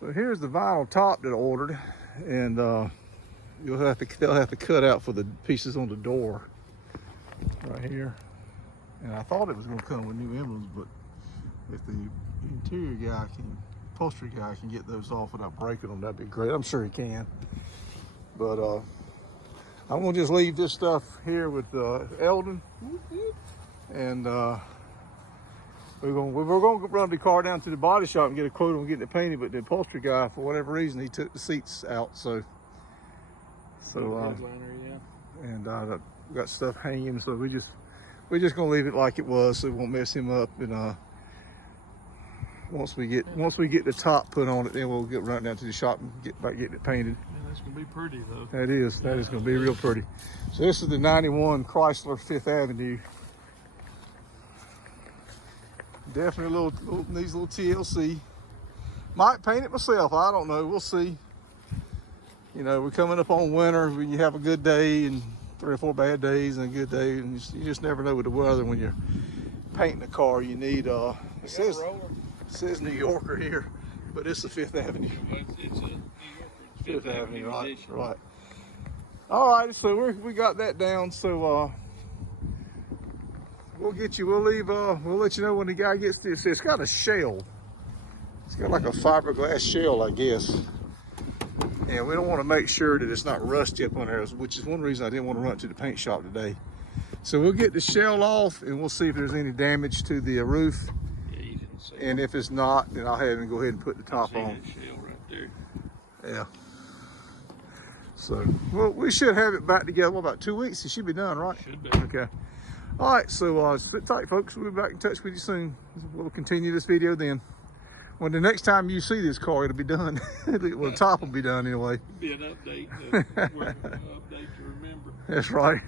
So here's the vinyl top that I ordered, and they'll have to cut out for the pieces on the door right here. And I thought it was going to come with new emblems, but if the interior guy upholstery guy can get those off without breaking them, that'd be great. I'm sure he can. But I'm gonna just leave this stuff here with Eldon, and we're gonna run the car down to the body shop and get a quote on getting it painted. But the upholstery guy, for whatever reason, he took the seats out. So and we got stuff hanging. So we're just gonna leave it like it was, so it won't mess him up. And once we get the top put on it, then we'll get run down to the shop and get getting it painted. Yeah, that's gonna be pretty though. That is gonna be real pretty. So this is the 91 Chrysler 5th Avenue. Definitely needs a little TLC. Might paint it myself, I don't know, we'll see. You know, we're coming up on winter when you have a good day and 3 or 4 bad days and a good day, and you just never know with the weather when you're painting a car. You need it says New Yorker here, but it's the 5th Avenue. It's a New Yorker. It's 5th Avenue, right. All right, so we got that down. So we'll let you know when the guy gets this. It's got a shell. It's got like a fiberglass shell, I guess. And we don't want to make sure that it's not rusty up on there, which is one reason I didn't want to run to the paint shop today. So we'll get the shell off and we'll see if there's any damage to the roof. Yeah, you can see. And if it's not, then I'll have him go ahead and put the top on. That shell right there. Yeah. So, well, we should have it back together. What, about 2 weeks? It should be done, right? Should be. Okay. All right, so sit tight, folks. We'll be back in touch with you soon. We'll continue this video then. When the next time you see this car, it'll be done. Well, the top will be done anyway. Be an update. Update to remember. That's right.